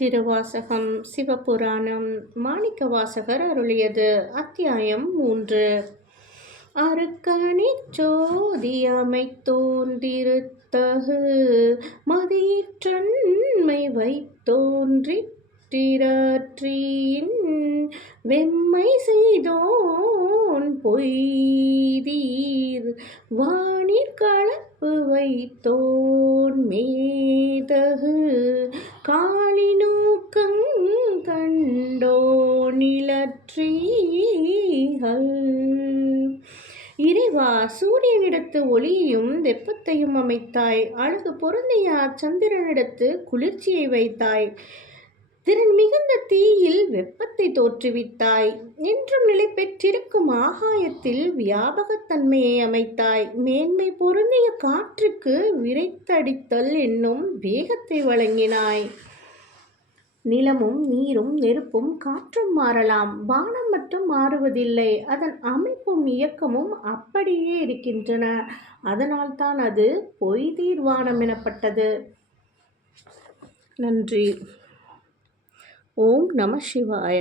திருவாசகம் சிவபுராணம் மாணிக்கவாசகர் அருளியது. அத்தியாயம் 3. அருக்கணிச் சோதி அமைத்தோன்றிருத்தகு மதியிற்றன்மை வைத்தோன்றிற்றின் வெம்மை செய்தோன் பொய்தீர் வானிற் கலப்பு வைத்தோன் மேதகு காளிநோக்கங் கண்டோனிலற்றீகள். இறைவா, சூரியனிடத்து ஒளியையும் வெப்பத்தையும் அமைத்தாய். அழகு பொருந்திய அச்சந்திரனிடத்து குளிர்ச்சியை வைத்தாய். திறன் மிகுந்த தீயில் வெப்பத்தை தோற்றுவித்தாய். என்றும் நிலை பெற்றிருக்கும் ஆகாயத்தில் வியாபகத்தன்மையை அமைத்தாய். மேன்மை பொருந்திய காற்றுக்கு விரைத்தடித்தல் என்னும் வேகத்தை வழங்கினாய். நிலமும் நீரும் நெருப்பும் காற்றும் மாறலாம், வானம் மட்டும் மாறுவதில்லை. அதன் அமைப்பும் இயக்கமும் அப்படியே இருக்கின்றன. அதனால்தான் அது பொய்தீர் வானம் எனப்பட்டது. நன்றி. ஓம் நம சிவாய.